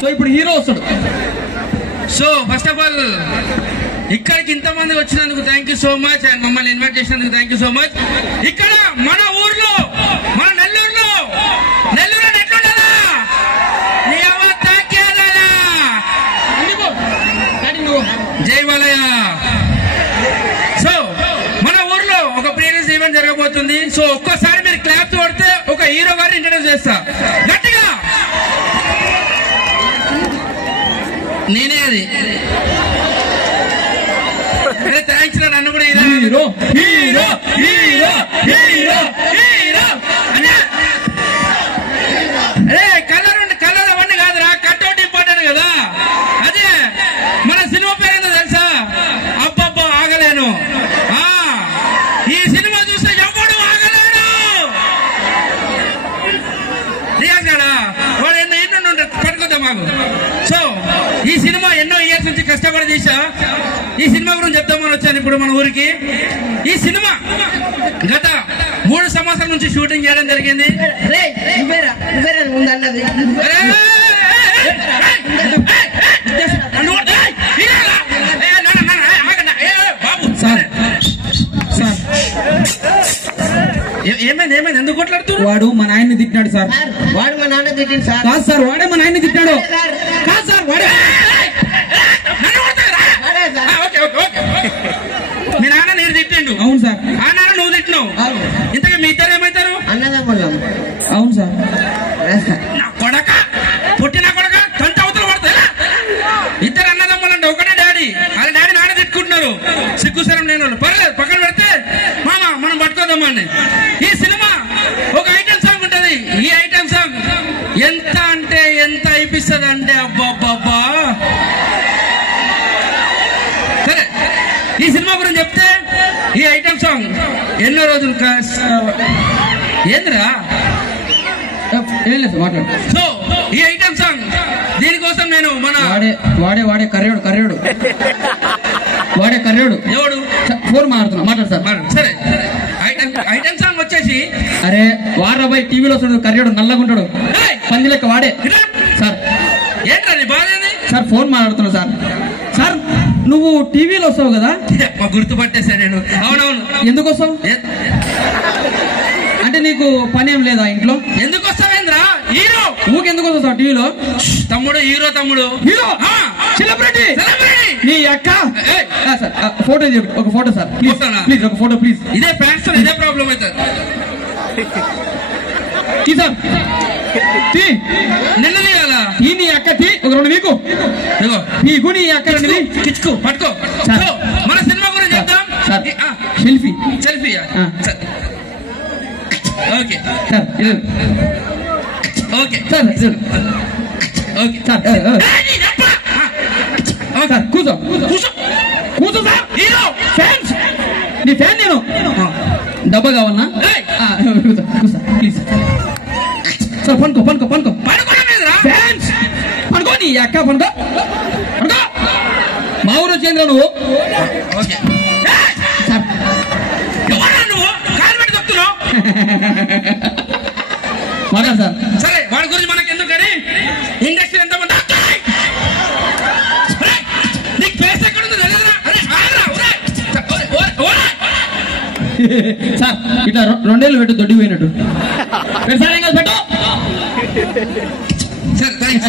So ఇప్పుడు hero వస్తాడు. So first of all ఇక్కడికి ఇంతమంది వచ్చినందుకు thank you so much and మమ్మల్ని ఇన్వైట్ చేసినందుకు థ్యాంక్ యూ సో మచ్. ఇక్కడ మన ఊర్లో మన నెల్లూరులో ఎట్లుండదా జై బాలయ్య. సో మన ఊర్లో ఒక ప్రీవియస్ ఈవెంట్ జరగబోతుంది. సో ఒక్కసారి మీరు క్లాప్ కొడితే ఒక హీరో గారిని ఇంట్రడ్యూస్ చేస్తా గట్టిగా. నేనే అది థ్యాంక్స్ నన్ను కూడా hero hero hero hero hero అరే కలర్ అవన్నీ కాదురా, కట్అవుట్ ఇంపార్టెంట్ కదా. అదే మన సినిమా పేరు ఏందో తెలుసా? అబ్బబ్బో ఆగలేను. ఈ సినిమా చూస్తే ఎవడు ఆగలేడు. రియాజ్ గాడా వాడు ఎన్నో పట్టుకుందాం మాకు. సో ఈ సినిమా ఎన్నో ఇయర్స్ నుంచి కష్టపడి తీసా. ఈ సినిమా గురించి చెప్తామని వచ్చాను ఇప్పుడు మన ఊరికి. ఈ సినిమా గత 3 సంవత్సరాల నుంచి షూటింగ్ చేయడం జరిగింది. ఏమైంది ఎందుకు కొట్లాడుతూ? వాడు మా నాయన్ని తిట్టినాడు సార్. వాడు మా నాన్న తిట్టింది సార్. కాదు సార్, వాడే మా నాయన్ని తిట్టాడు. కాదు సార్, వాడే. మీ నాన్న నేను తిట్టిండు. అవును సార్. ఆ నాన్న నువ్వు తిట్టినావు. ఇంతగా మీ ఇద్దరు ఏమవుతారు? అన్నదమ్ములం. అవును సార్. నా కొడక పుట్టిన కొడక కంట అవతల పడతా. ఇద్దరు అన్నదమ్ములంటే ఒకటే డాడీ. వాళ్ళ డాడీ నాన్న తిట్టుకుంటున్నారు. సిగ్గుసరం నేను పర్లేదు పక్కన పెడితే మామ మనం పట్టుకోదామని. ఈ సినిమా ఒక ఐటమ్ సాంగ్ ఉంటది. ఈ ఐటమ్ సాంగ్ ఎంత అంటే ఎంత అయిపిస్తుంది అంటే అబ్బాబ్బా. సరే ఈ సినిమా గురించి చెప్తే ఈ ఐటమ్ సాంగ్ ఎన్నో రోజులు ఏంద్రా ఏం లేదు మాట్లాడు. సో ఈ ఐటమ్ సాంగ్ దీనికోసం నేను మన వాడే కర్రేడు ఎవడు ఫోన్ మాట్లాడు సార్. సరే ఐటమ్ సాంగ్ వచ్చేసి అరే వారాబాయ్ టీవీలో వస్తాడు కర్రేడు నల్లగుంటాడు పంది లెక్క వాడే సార్. ఏంట్రా నీ బాధ సార్ ఫోన్ మాట్లాడుతున్నా సార్. సార్ నువ్వు టీవీలో వస్తావు కదా? గుర్తుపట్టేసా నేను. అవునవును. ఎందుకు వస్తావు? అంటే నీకు పని ఏం లేదా ఇంట్లో? ఎందుకు వస్తావేంద్రా? హీరో ఊకెందుకు వస్తావు టీవీలో? తమ్ముడు హీరో సెలబ్రిటీ నీ అక్క. సార్ ఫోటో ఒక ఫోటో సార్ ప్లీజ్ ఒక ఫోటో ప్లీజ్. ఇదే ఫ్యాన్స్ ఇదే ప్రాబ్లం అవుతుంది. సార్ నిన్న తీయాలా? ఈ నీ అక్క తీ ఒక 2 నీకు నీకు నీ అక్క కిచ్చుకో పట్టుకో. మన సినిమా గురించి చెప్తాం. Selfie okay sir. Okay sir okay sir కూర్చో సార్. హీరో ఫ్యాన్స్ నీ ఫ్యాన్ నేను. డబ్బా కావాలన్నా? కూర్చో ప్లీజ్ సార్. పనుకో ఫ్యాన్స్ పనుకో. నీ అక్క పనుకో. మా ఊరు వచ్చేంద్ర నువ్వు. సార్ నువ్వు కాలు పెట్టి చెప్తున్నావు. మాట్లాడు సార్. సరే వాడి గురించి మనకి ఎందుకు కానీ ఇండస్ట్రీ ఎంత నీకు ఫేస్ ఎక్కడుందో తెలియదురా. సార్ ఇట్లా 2 ఏళ్ళు పెట్టు దొడ్డి పోయినట్టు పెట్టు. సరే థ్యాంక్స్.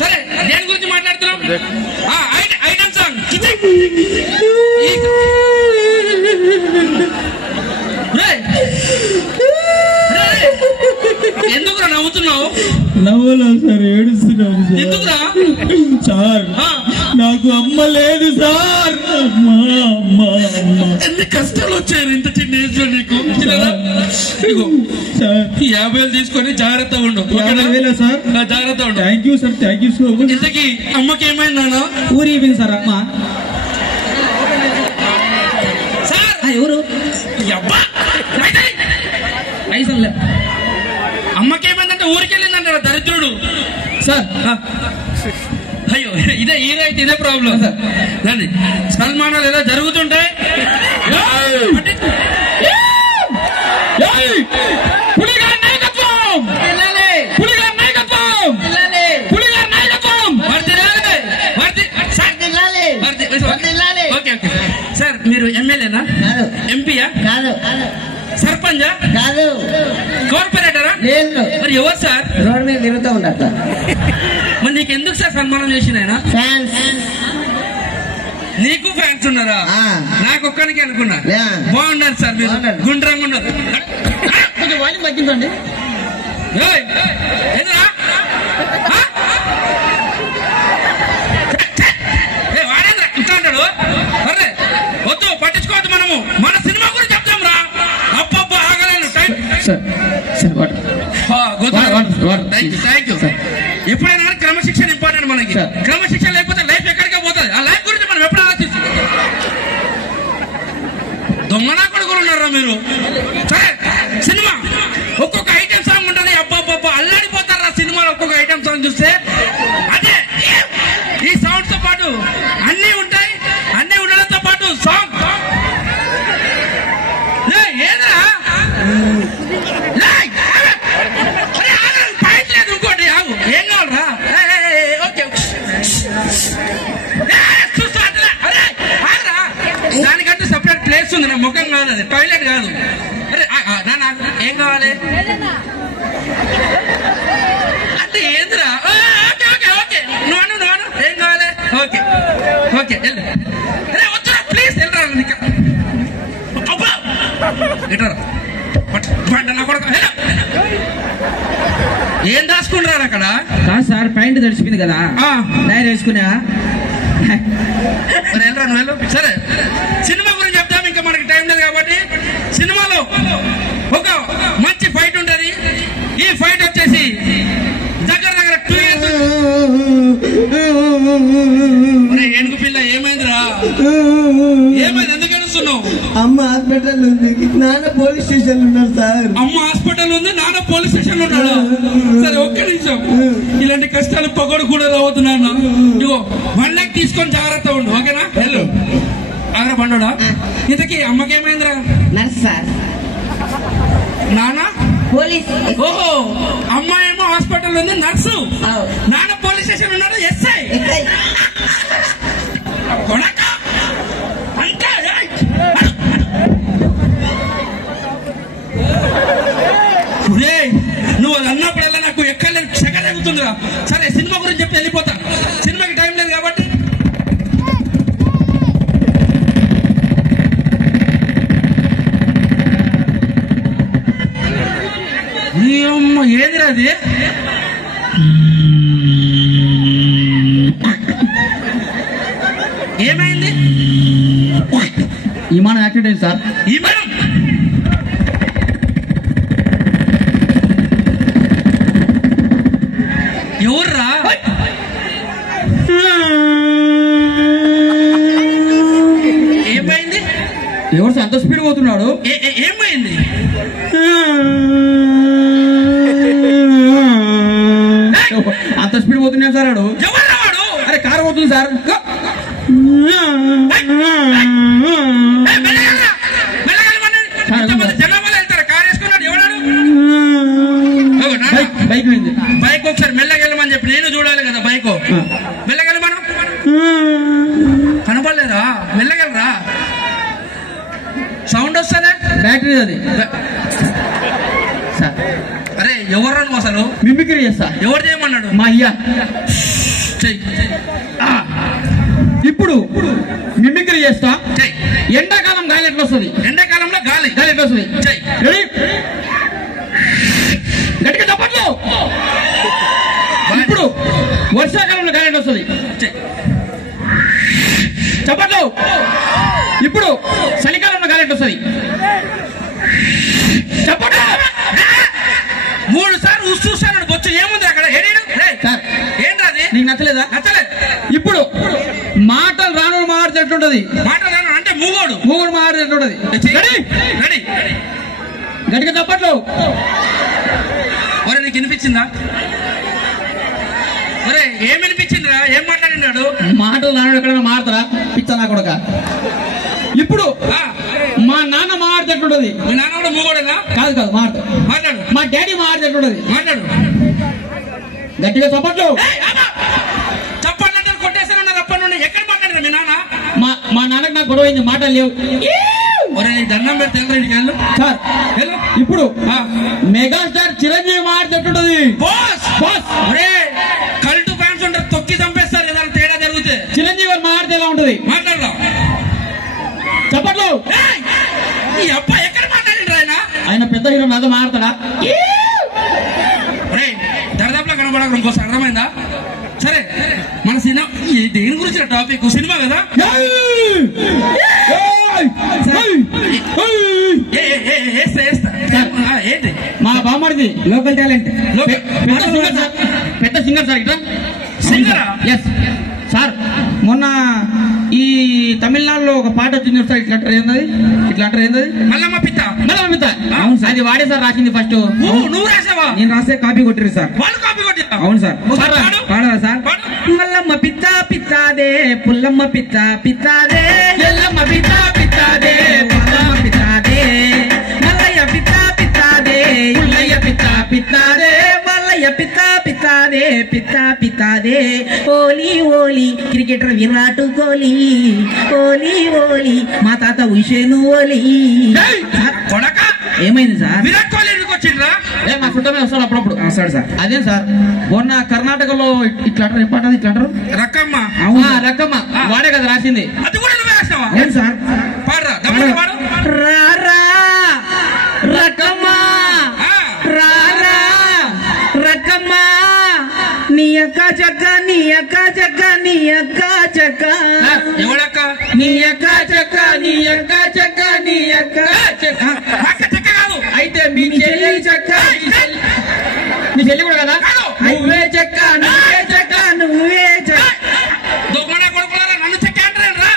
సరే దేని గురించి మాట్లాడుతున్నాం? ఐటమ్ సాంగ్ ఎందుకురా నవ్వుతున్నావు? నవ్వలా సార్, ఏడుస్తున్నాను ఎందుకురా? సార్ నాకు అమ్మ లేదు సార్. ఎన్ని కష్టాలు వచ్చాయి ఇంత చిన్న ఏజ్ లో నీకు. 50,000 తీసుకొని జాగ్రత్తగా ఉండు. 50,000 సార్? జాగ్రత్త ఉండు. Thank you sir, thank you so much. ఇంతకీ అమ్మకి ఏమైంది నాన్న? ఊరి అయిపోయింది సార్ అమ్మ. సార్ ఎవరు? అమ్మకేమైందంటే ఊరికెళ్ళిందంట దరిద్రుడు సార్. అయ్యో ఇదే హీరో అయితే ఇదే ప్రాబ్లం సార్. సల్మానాలు ఏదో జరుగుతుంటే ఎంపీయా? కాదు. సర్పంచా? కాదు. కార్పొరేటరా? లేదు. మరి ఎవరు సార్? రోడ్ మీద తిరుగుతూ ఉంటారు. మరి నీకు ఎందుకు సార్ సన్మానం చేసిన ఆయన? ఫ్యాన్స్. నీకు ఫ్యాన్స్ ఉన్నారా? నాకు ఒక్కనికి అనుకున్నా. బాగున్నారు సార్ మీరు, గుండ్రంగా ఉన్నారు. కొంచెం వాల్యూమ్ తగ్గించండి. వాడేంద్ర ఇంకా అంటాడు. అరే వద్దు, పట్టించుకోవద్దు. మనము మన సినిమా గురించి చెప్తాం రా. అప్ప ఆగలేను. Thank you. ఎప్పుడైనా క్రమశిక్షణ ఇంపార్టెంట్ మనకి. క్రమశిక్షణ లేకపోతే లైఫ్ ఎక్కడికే పోతుంది. ఆ లైఫ్ గురించి మనం ఎప్పుడు ఆలోచిస్తాం. దొంగనా కొడుకులు ఉన్నారా మీరు? సరే, సినిమా ఒక్కొక్క ఐటెం సాంగ్ ఉంటుంది. అబ్బా అల్లాడిపోతారా సినిమాలో ఒక్కొక్క ఐటెం సాంగ్ చూస్తే. అదే ఈ సౌండ్ తో పాటు అన్ని ఉంటాయి. అన్ని ఉండడంతో పాటు సాంగ్ ఏదా పాయింట్ లేదు. ఇంకోటి ఆగు, ఏం కావాలరా? ఓకే చూస్తా. అరే ఆగరా, దానికంటే సపరేట్ ప్లేస్ ఉంది. నా ముఖం కాదు, అది టాయిలెట్ కాదు. అరే ఏం కావాలి అంటే ఏందిరా? ఓకే ఓకే ఓకే, నువ్వు ఏం కావాలి? ఓకే ఓకే వెళ్ళు. అరే వచ్చా ప్లీజ్, వెళ్ళరా. ఇటరా నా కొడుకు. ఏం దాచుకుంటారు అక్కడ? కాదు సార్, ప్యాంట్ తడిచిపోయింది కదా, డైరీ వేసుకున్నా. వెళ్ళరా నువ్వు వెళ్ళు. సరే, సినిమా గురించి చెప్తాం. ఇంకా మనకి టైం లేదు కాబట్టి సినిమాలో ఒక మంచి ఫైట్ ఉంటుంది. ఈ ఫైట్ వచ్చేసి దగ్గర 2 years. ఏనుగు పిల్ల ఏమైందిరా? ఏమైంది? ఎందుకు ఏడుస్తున్నావు? అమ్మ హాస్పిటల్ ఉంది, నాన్న పోలీస్ స్టేషన్ ఉన్నాడు సార్. అమ్మ హాస్పిటల్ ఉంది, నాన్న పోలీస్ స్టేషన్ ఉన్నాడు. సరే ఒక్క నిమిషం. ఇలాంటి కష్టాలు పగడు కూడా రావద్దు నాన్న. ఇగో 1 lakh తీసుకొని జాగ్రత్త ఉండు, ఓకేనా? వెళ్ళు. ఆగ్రా బండోడా. ఇంతకీ అమ్మకేమైందిరా? Nurse sir. నాన్న పోలీస్. ఓహో, అమ్మ ఏమో హాస్పిటల్ ఉంది, నర్సు. నాన్న పోలీస్ స్టేషన్ ఉన్నాడు, ఎస్ఐ. నువ్వు అది అన్నప్పుడల్లా నాకు ఎక్కడలేదు చెగ తగ్గుతుందిరా. సరే, సినిమా గురించి చెప్పి వెళ్ళిపోతా. సినిమాకి టైం లేదు కాబట్టి ఏదిరా అది? ఏమైంది? విమానం యాక్సిడెంట్ అయింది సార్. విమానం? ఎవర్రా? ఏమైంది? ఎవరు సార్ అంత స్పీడ్ పోతున్నాడు? ఏమైంది? అంత స్పీడ్ పోతున్నాడు సార్. వాడు ఎవర్రా వాడు? అరే కారు పోతుంది సార్. జనాభాలో వెళ్తారా? కారు వేసుకున్నాడు. ఎవడాడు? బైక్ పోయింది. బైక్ ఒకసారి మెల్లగా వెళ్ళమని చెప్పి నేను చూడాలి కదా. బైక్ మెల్లగా వెళ్ళమను. కనపడలేదా? మెల్లగలరా? సౌండ్ వస్తానే. బ్యాటరీ అది సార్. అరే ఎవర్రా నువ్వు అసలు? మిమిక్రీ చేస్తా. ఎవరు చేయమన్నాడు? మా అయ్యా. ఇప్పుడు మిమిక్రీ చేస్తా. ఎండాకాలం గాలి ఎట్లా వస్తుంది? ఎండాకాలంలో గాలి ఎట్లా వస్తుంది? గట్టిగా చెప్పట్లు. ఇప్పుడు వర్షాకాలంలో గాలి ఎట్లా వస్తుంది? చెప్పట్లు. ఇప్పుడు చలికాలంలో గాలి ఎట్లా వస్తుంది? చెప్పట్లు. 3 సార్లు చూస్తాను. బొచ్చు ఏముంది అక్కడ? ఏంట్రా అది? నీకు నచ్చలేదా? నచ్చలేదు. ఇప్పుడు మాటలు రాను మాట్లాడితే ఎట్లుంటది? మాటలు రాను అంటే మూగోడు మాట్లాడితే ఎట్లుంటది? రెడీ. గట్టిగా చెప్పట్లు. ఒరే నీకు వినిపించిందా? ఒరే ఏం వినిపించిందిరా? ఏం మాట్లాడినాడు? మాటలు రాను ఎక్కడైనా మాడతారా? పిచ్చనా కొడక. ఇప్పుడు మా నాన్న మాట్లాడితే ఎట్లుంటది? మీ నాన్న కూడా మూగోడేనా? కాదు మాట్లాడు. మా డాడీ మాట్లాడితే ఎట్లుంటది? మాట్లాడు. గట్టిగా చప్పట్లు. చప్పట్లంటే కొట్టేసాను అప్పటి నుండి. ఎక్కడ మాట్లాడారు మీ నాన్న? మా నాన్నకు నాకు గొడవ అయింది, మాటలు లేవు. దండం పెడితే వెళ్ళు సార్. ఇప్పుడు మెగాస్టార్ చిరంజీవి మాట్లాడుతుంటది. కల్టు ఫ్యాన్స్ ఉంటారు, తొక్కి చంపేస్తారు కదా తేడా జరిగితే. చిరంజీవి గారు మాట్లాడితే ఎలా ఉంటది? మాట్లాడరా చెప్పట్లు. ఈ అబ్బాయి ఎక్కడ మాట్లాడిండ్రు? ఆయన పెద్ద హీరో నాతో మాట్లాడతాడా? దరిదాపులో కనబడక ఇంకోసారి అర్థమైందా? సరే మన సినిమా దేని గురించి టాపిక్ సినిమా కదా. ఏంటి మా బామ్మడిది లోకల్ టాలెంట్, పెద్ద సింగర్ సార్. ఇట్లా సింగరా? Yes sir. మొన్న ఈ తమిళనాడులో ఒక పాట వచ్చింది సార్. ఇట్లా అంటారు ఏంటది? మల్లమ్మ పిత్త. అవును సార్, అది వాడే సార్ రాసింది ఫస్ట్. నువ్వు రాసావా? నేను రాసే కాపీ కొట్టిరు సార్. వాళ్ళు కాపీ కొట్టిరా? అవును సార్. పాడవా సార్? మల్లమ్మ పిత్త పిత్తాదే, పుల్లమ్మ పిత్త పిత్తాదే, ఎల్లమ్మ పిత్త పిత్తాదే, పుల్లమ్మ పిత్తాదే, మల్లయ్య పిత్త పిత్తాదే, పుల్లయ్య పిత్త పిత్తాదే, మల్లయ్య పిత్త పిత్తాదే, పిత్త పిత్తాదే. ఓలీ ఓలీ క్రికెటర్ విరాట్ కోహ్లీ, ఓలీ ఓలీ మా తాత హుసేన్ ఓలీ. కొడక ఏమైంది సార్? విరాట్ కోహ్లీ ఎందుకు వచ్చిండ్రా? మా చుట్టమే వస్తాడు అప్పుడప్పుడు. వస్తాడు సార్. అదే సార్, మొన్న కర్ణాటకలో ఇట్లా అంటారు రక్కమ్మ. రక్కమ్మ వాడే కదా రాసింది. అది కూడా నువ్వే రాసావా? ఏం సార్? పాడరా పాడు. రారా రక్కమ్మ, రారా రక్కమ్మ, నీ అక్క చక్క, నీ అక్క చక్క, నీ అక్క చక్క, ఎవడక్క? నీ అక్క చక్క, నీ అక్క చక్క, నీ అక్క చక్క. అయితే మీ చెల్లి చక్క, నీ చెల్లి కూడా కదా? నువ్వే చెక్క, నువ్వే చెక్క, నువ్వే చెక్క. నన్ను చెక్క అంటారా?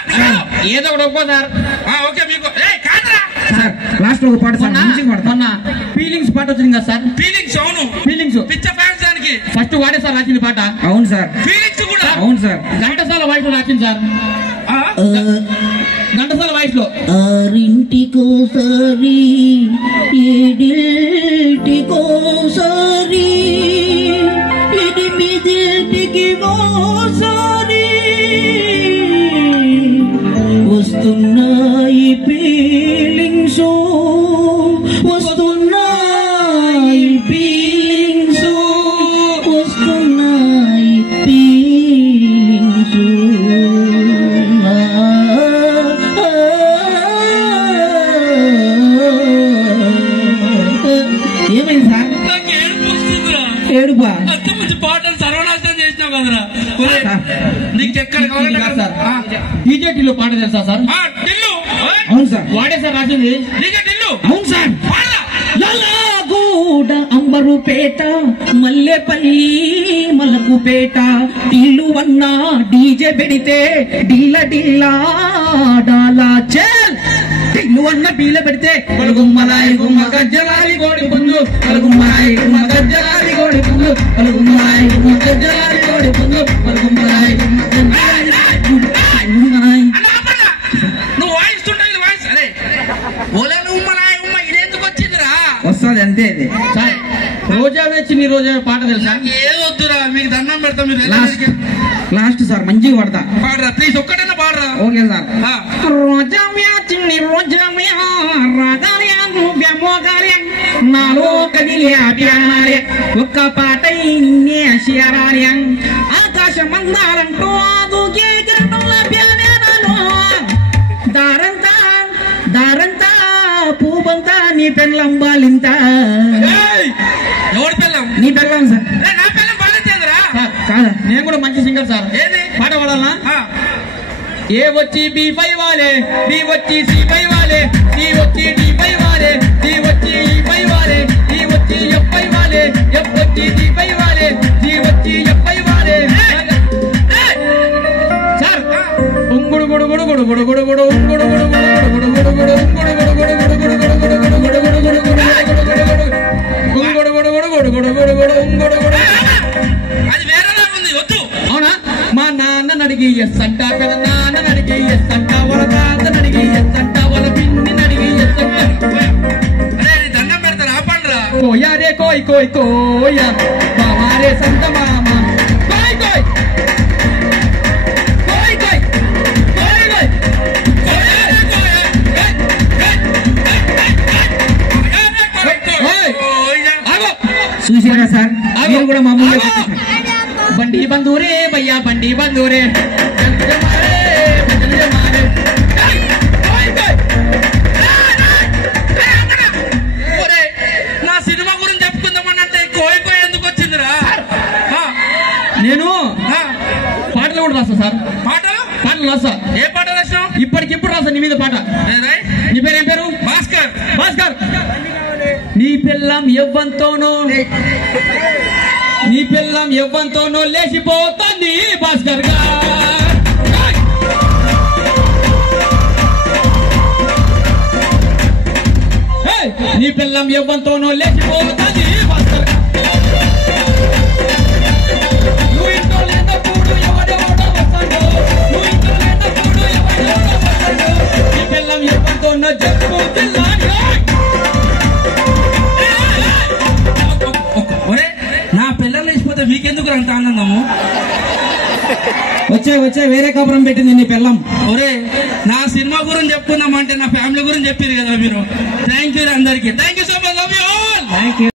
ఏదో ఒకటి ఒప్పుకో సార్. ఓకే మీకు కాదరా సార్. లాస్ట్ ఒక పాట సార్, మొన్న ఫీలింగ్స్ పాట వచ్చింది కదా సార్. ఫీలింగ్స్? అవును, ఫీలింగ్స్ పిచ్చ ఫ్యాన్స్ దానికి ఫస్ట్ వాడే సార్ రాసింది పాట. అవును సార్. ఫీలింగ్స్ కూడా? అవును సార్. ఘంటసాల వాయిస్ లో రాసింది సార్. ఘంటసాల వాయిస్ లో. ఆరింటికోసారి ఏడింటికోసారి ఎనిమిదింటికి ఓసారి వస్తున్నాయి ఫీలింగ్స్, వస్తున్నాయి ఫీలింగ్స్, వస్తున్నాయి ఫీలింగ్స్. ఏమైంది సార్? నాకు ఏడుపు వస్తుందిరా. ఏడుపా? అంత మంచి పాటలు సర్వనాశనం చేసినావు కదరా. నీకెక్కడ కావాలంటే డీజేటీలో పాట తెలుసా సార్? అవును సార్. వాడే సార్ రాసింది. అవును సార్. లలాగూడ అంబరుపేట, మల్లెపల్లి మలకుపేట, టీలు అన్నా డీజే పెడితే డీల డీలా డాలా చెల్. టీలు అన్న డీల పెడితే కొలుగుమ్మలాయి గుమ్మ గజ్జలాలి గోడి పుంజు, కొలుగుమ్మలాయి గుమ్మ గజ్జలాలి గోడి పుంజు, కొలుగుమ్మలాయి గుమ్మ గజ్జలాలి గోడి పుంజు, కొలుగుమ్మలాయి గుమ్మ గజ్జలాలి. నువ్వు వాయిస్తుంటే వాయిస్ అదే ఇదెందుకు వచ్చిందిరా? వస్తుంది అంతే. ఇది సార్ రోజా వచ్చి నీ రోజా పాట తెలుసా? ఏదొద్దురా, మీకు దండం పెడతా. మీరు లాస్ట్ సార్ మంచిగా పడతా. పాడరా ప్లీజ్, ఒక్కటైనా పాడరా. Okay sir. రోజా చిన్ని రోజా నాలో కదిలే ఒక్క పాట ఆకాశం మందాలంటూ దారంతా దారంతా పూబంతా నీ పెళ్ళంబాలింత. ఎవరి పిల్లం? నీ పెళ్ళం సార్. నా పిల్లం బాగా కాదా? నేను కూడా మంచి సింగర్ సార్. ఏది పాట పాడాలా? ఏ వచ్చి B5 వాలే, బి వచ్చి C5 వాలే, సి వచ్చి D5 వాలే, డి వచ్చి E5 వాలే, డి వచ్చి F5 వాలే, F వచ్చి D5 వాలే, డి వచ్చి F5 వాలే. సార్ ఉంగుడు గుడు గుడు గుడు గుడు గుడు గుడు ఉంగుడు గుడు గుడు గుడు గుడు గుడు గుడు ఉంగుడు గుడు గుడు గుడు గుడు గుడు గుడు గుడు గుడు గుడు గుడు గుడు గుడు ఉంగుడు గుడు గుడు గుడు గుడు గుడు గుడు ఉంగుడు గుడు. అది వేరేలా ఉంది, వద్దు. అవునా? మా నాన్న నడిగి ఎస్ అంట, పెద్ద నాన్న నడిగి ఎస్ అంట, వాళ్ళ తాత నడిగి ఎస్ అంట, వాళ్ళ పిన్ని నడిగి ఎస్ అంట. దండం పెడతారా? ఆపండ్రా. కోయా రే కోయ్ కోయ్ కోయా మామా రే సంత మామ కోయ్ కోయ్ కోయ్ కోయ్ కోయ్ కోయ్. మీరు కూడా మా ముందే బండి బందూరే భయ్యా బండి బందూరే నా సినిమా గురించి చెప్పుకుందామనంటే కోయి కోయి ఎందుకు వచ్చిందిరా? నేను పాటలు కూడా రాస్తా సార్. పాటలు రాస్తా. ఏ పాట రాసినావు? ఇప్పటికిప్పుడు రాస్తా నీ మీద పాట. నీ పేరు ఏం పేరు? భాస్కర్. భాస్కర్. నీ పిల్లం ఎవ్వంతోనో లేచిపోతుంది భాస్కర్ గా. నీ పిల్లం ఎవ్వంతోనో లేచిపోతుంది భాస్కర్. నువ్వు ఇంట్లో లేనప్పుడు ఎవడెవడో వస్తాడు. నీ పిల్లం ఎవ్వంతోనో చెప్పు పిల్లాని. నా పిల్లలు లేచిపోతే మీకెందుకు అంత ఆనందము? వచ్చే వేరే కబరం పెట్టింది నీ పిల్లం. ఒరే నా సినిమా గురించి చెప్పుకుందామంటే నా ఫ్యామిలీ గురించి చెప్పారు కదా మీరు. థ్యాంక్ యూ అందరికి. Thank you so much. Love you all.